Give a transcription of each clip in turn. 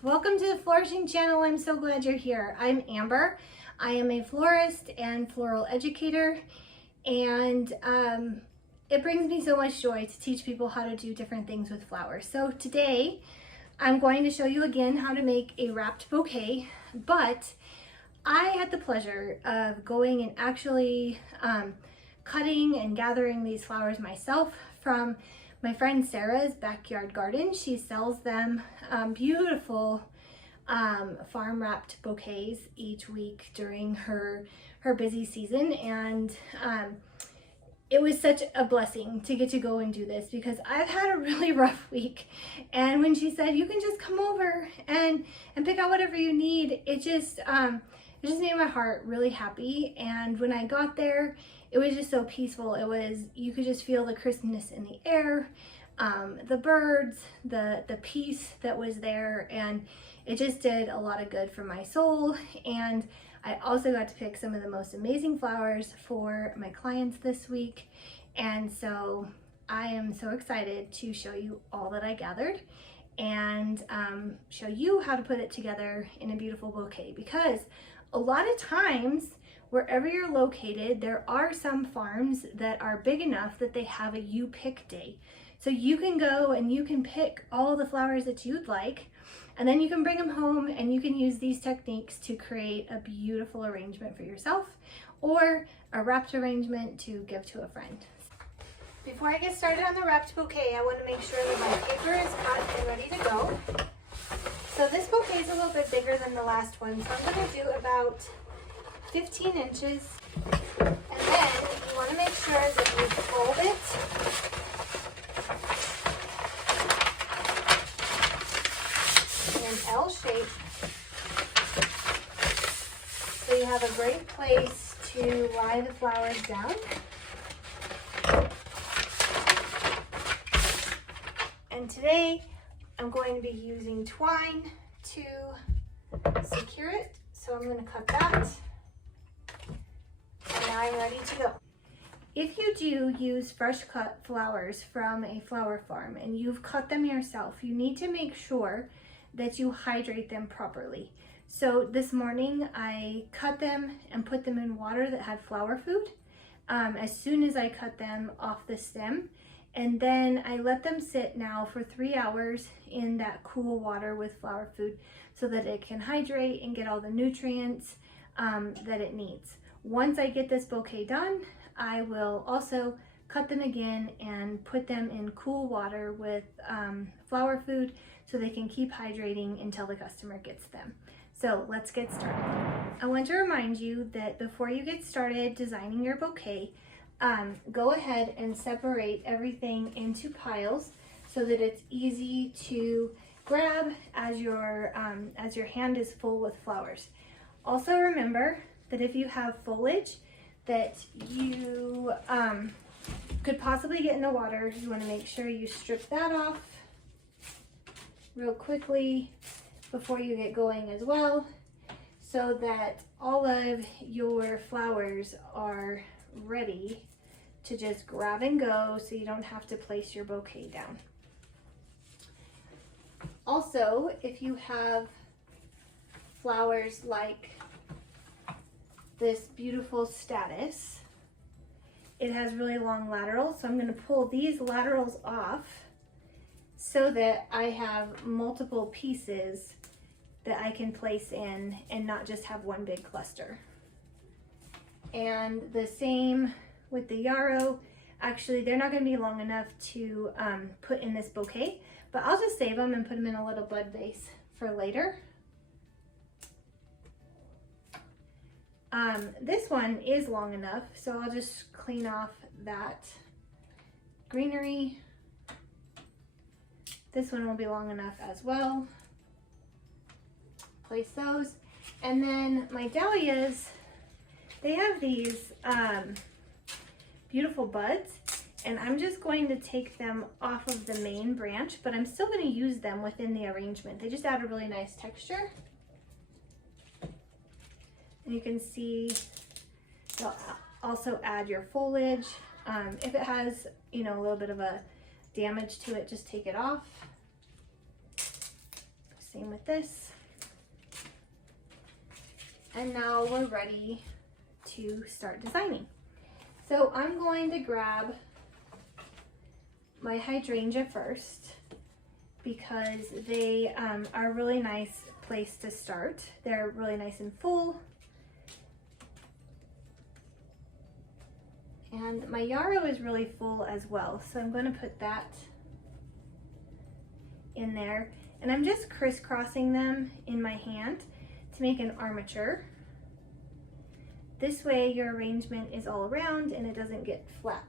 Welcome to the Flourishing Channel. I'm so glad you're here. I'm Amber. I am a florist and floral educator, and it brings me so much joy to teach people how to do different things with flowers. So today I'm going to show you again how to make a wrapped bouquet, but I had the pleasure of going and actually cutting and gathering these flowers myself from my friend Sarah's backyard garden. She sells them beautiful farm wrapped bouquets each week during her busy season, and it was such a blessing to get to go and do this because I've had a really rough week. And when she said you can just come over and pick out whatever you need, it just made my heart really happy. And when I got there, it was just so peaceful. You could just feel the crispness in the air, the birds, the peace that was there, and it just did a lot of good for my soul. And I also got to pick some of the most amazing flowers for my clients this week. And so I am so excited to show you all that I gathered and show you how to put it together in a beautiful bouquet, because a lot of times wherever you're located, there are some farms that are big enough that they have a you pick day. So you can go and you can pick all the flowers that you'd like, and then you can bring them home and you can use these techniques to create a beautiful arrangement for yourself or a wrapped arrangement to give to a friend. Before I get started on the wrapped bouquet, I want to make sure that my paper is cut and ready to go. So this bouquet is a little bit bigger than the last one, so I'm going to do about 15 inches, and then you want to make sure that you fold it in an L shape so you have a great place to lie the flowers down. And today I'm going to be using twine to secure it, so I'm going to cut that. Now I'm ready to go. If you do use fresh cut flowers from a flower farm and you've cut them yourself, you need to make sure that you hydrate them properly. So this morning I cut them and put them in water that had flower food as soon as I cut them off the stem, and then I let them sit now for 3 hours in that cool water with flower food so that it can hydrate and get all the nutrients that it needs. Once I get this bouquet done, I will also cut them again and put them in cool water with flower food so they can keep hydrating until the customer gets them. So let's get started. I want to remind you that before you get started designing your bouquet, go ahead and separate everything into piles so that it's easy to grab as your hand is full with flowers. Also remember that if you have foliage that you could possibly get in the water, you want to make sure you strip that off real quickly before you get going as well, so that all of your flowers are ready to just grab and go, so you don't have to place your bouquet down. Also, if you have flowers like this beautiful statice, it has really long laterals, so I'm going to pull these laterals off so that I have multiple pieces that I can place in and not just have one big cluster. And the same with the yarrow. Actually, they're not going to be long enough to put in this bouquet, but I'll just save them and put them in a little bud vase for later. This one is long enough, so I'll just clean off that greenery. This one will be long enough as well. Place those. And then my dahlias, they have these beautiful buds, and I'm just going to take them off of the main branch, but I'm still going to use them within the arrangement. They just add a really nice texture. And you can see they'll also add your foliage. If it has, a little bit of a damage to it, just take it off. Same with this. And now we're ready to start designing. So I'm going to grab my hydrangea first because they are a really nice place to start. They're really nice and full. And my yarrow is really full as well, so I'm going to put that in there. And I'm just crisscrossing them in my hand to make an armature. This way your arrangement is all around and it doesn't get flat.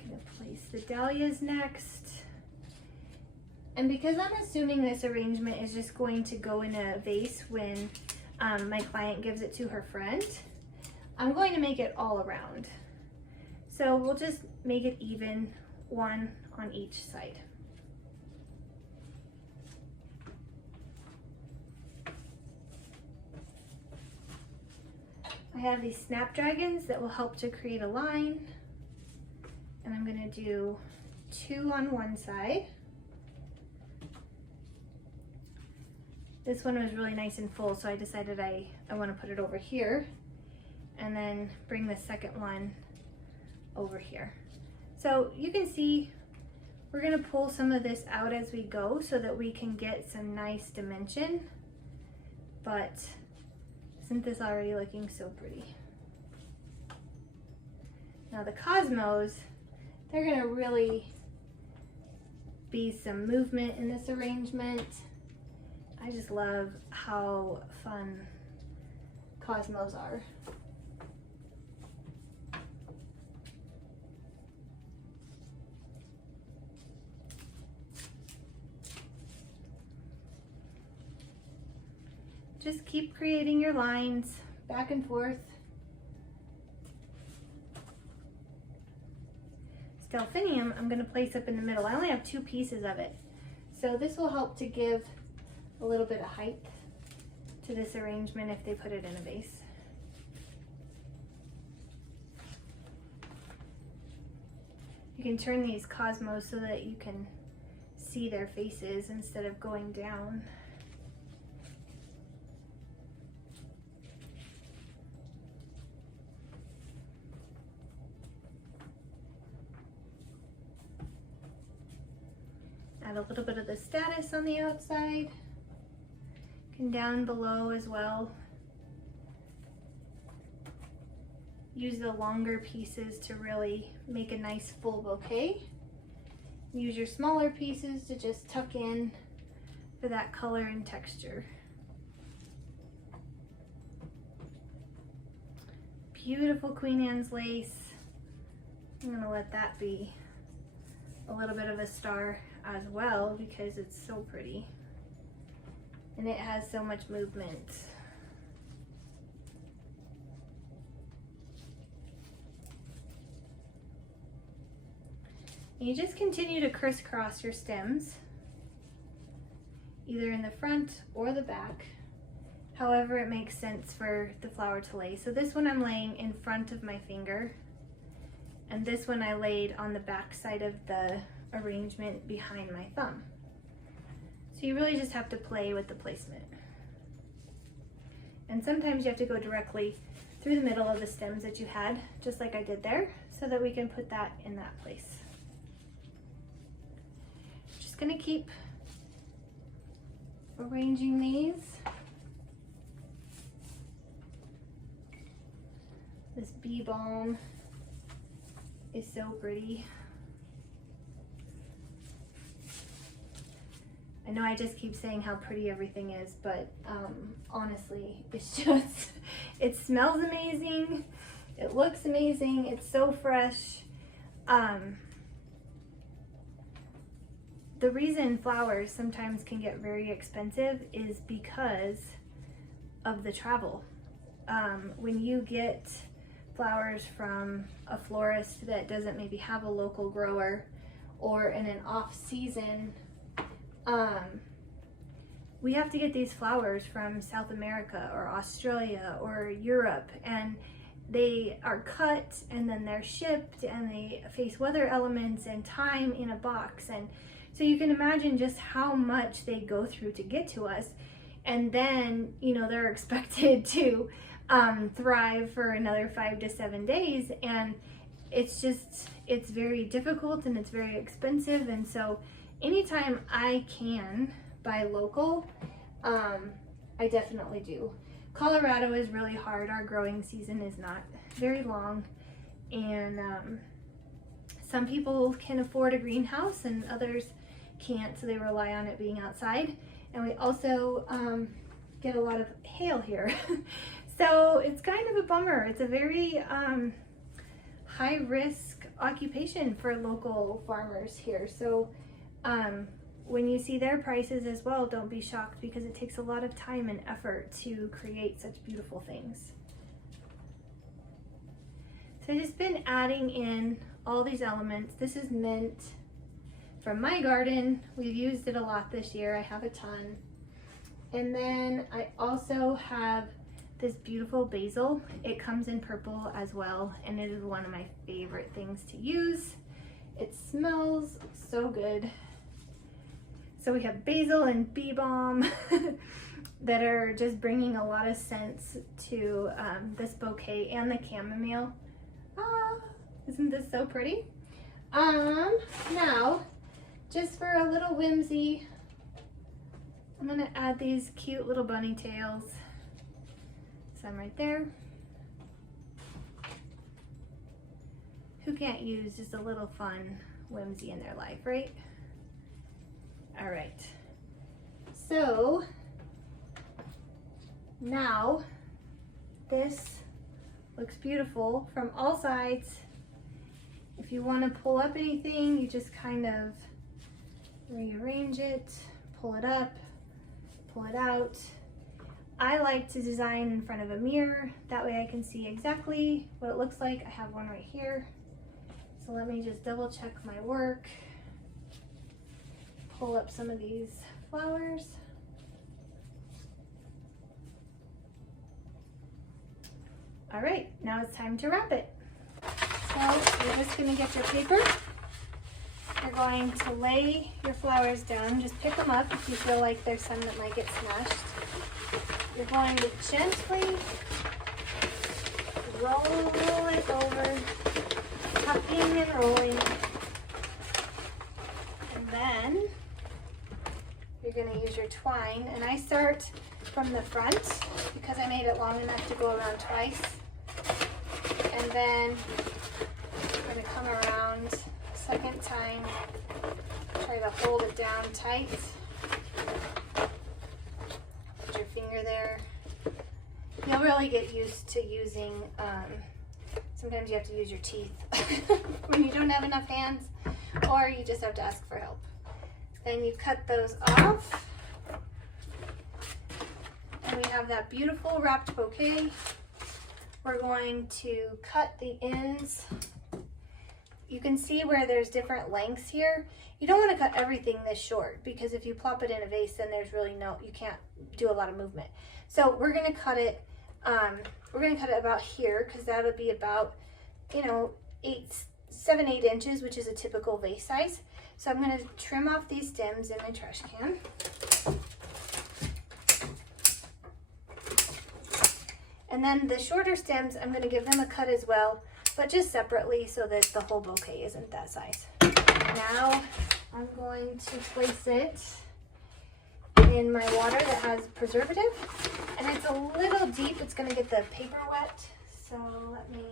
I'm going to place the dahlias next. And because I'm assuming this arrangement is just going to go in a vase when my client gives it to her friend, I'm going to make it all around. So we'll just make it even, one on each side. I have these snapdragons that will help to create a line. And I'm going to do 2 on one side. This one was really nice and full, so I decided I want to put it over here. And then bring the second one over here. So you can see we're going to pull some of this out as we go so that we can get some nice dimension. But isn't this already looking so pretty? Now the cosmos, they're going to really be some movement in this arrangement. I just love how fun cosmos are. Just keep creating your lines back and forth. Delphinium, I'm going to place up in the middle. I only have 2 pieces of it. So this will help to give a little bit of height to this arrangement if they put it in a vase. You can turn these cosmos so that you can see their faces instead of going down. Add a little bit of the status on the outside and down below as well. Use the longer pieces to really make a nice full bouquet. Use your smaller pieces to just tuck in for that color and texture. Beautiful Queen Anne's lace. I'm gonna let that be a little bit of a star as well because it's so pretty and it has so much movement. You just continue to crisscross your stems either in the front or the back, however it makes sense for the flower to lay. So this one I'm laying in front of my finger, and this one I laid on the back side of the arrangement behind my thumb. So you really just have to play with the placement. And sometimes you have to go directly through the middle of the stems that you had, just like I did there, so that we can put that in that place. Just gonna keep arranging these. This bee balm is so pretty. I know I just keep saying how pretty everything is, but honestly, it's just, it smells amazing, it looks amazing, it's so fresh. The reason flowers sometimes can get very expensive is because of the travel. When you get flowers from a florist that doesn't maybe have a local grower, or in an off season, we have to get these flowers from South America or Australia or Europe, and they are cut and then they're shipped and they face weather elements and time in a box, and So you can imagine just how much they go through to get to us. And then, you know, they're expected to thrive for another 5 to 7 days. And it's very difficult and it's very expensive. And so anytime I can buy local, I definitely do. Colorado is really hard. Our growing season is not very long. And some people can afford a greenhouse and others can't, so they rely on it being outside. And we also get a lot of hail here. So it's kind of a bummer. It's a very high risk occupation for local farmers here. So when you see their prices as well, don't be shocked, because it takes a lot of time and effort to create such beautiful things. So I've just been adding in all these elements. This is mint from my garden. We've used it a lot this year. I have a ton. And then I also have this beautiful basil. It comes in purple as well, and it is one of my favorite things to use. It smells so good. So we have basil and bee balm that are just bringing a lot of scents to this bouquet, and the chamomile. Ah, isn't this so pretty? Now, just for a little whimsy, I'm gonna add these cute little bunny tails. Some right there. Who can't use just a little fun whimsy in their life, right? All right, so now this looks beautiful from all sides. If you want to pull up anything, you just kind of rearrange it, pull it up, pull it out. I like to design in front of a mirror. That way I can see exactly what it looks like. I have one right here. So let me just double check my work. Pull up some of these flowers. All right, now it's time to wrap it. So you're just gonna get your paper. You're going to lay your flowers down. Just pick them up if you feel like there's some that might get smashed. You're going to gently roll it over, tucking and rolling. And then you're going to use your twine. And I start from the front because I made it long enough to go around twice. And then I'm going to come around second time, try to hold it down tight. Put your finger there. You'll really get used to using, sometimes you have to use your teeth when you don't have enough hands, or you just have to ask for help. Then you cut those off, and we have that beautiful wrapped bouquet. We're going to cut the ends. You can see where there's different lengths here. You don't want to cut everything this short, because if you plop it in a vase, then there's really you can't do a lot of movement. So we're going to cut it, about here, because that'll be about, 7-8 inches, which is a typical vase size. So I'm going to trim off these stems in my trash can. And then the shorter stems, I'm going to give them a cut as well, but just separately so that the whole bouquet isn't that size. Now I'm going to place it in my water that has preservative, and it's a little deep. It's going to get the paper wet, so let me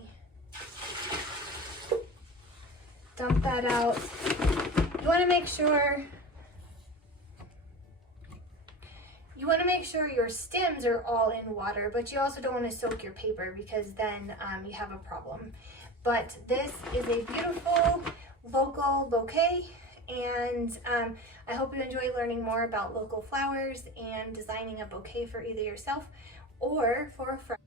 dump that out. You want to make sure your stems are all in water, but you also don't want to soak your paper, because then you have a problem. But this is a beautiful local bouquet, and I hope you enjoy learning more about local flowers and designing a bouquet for either yourself or for a friend.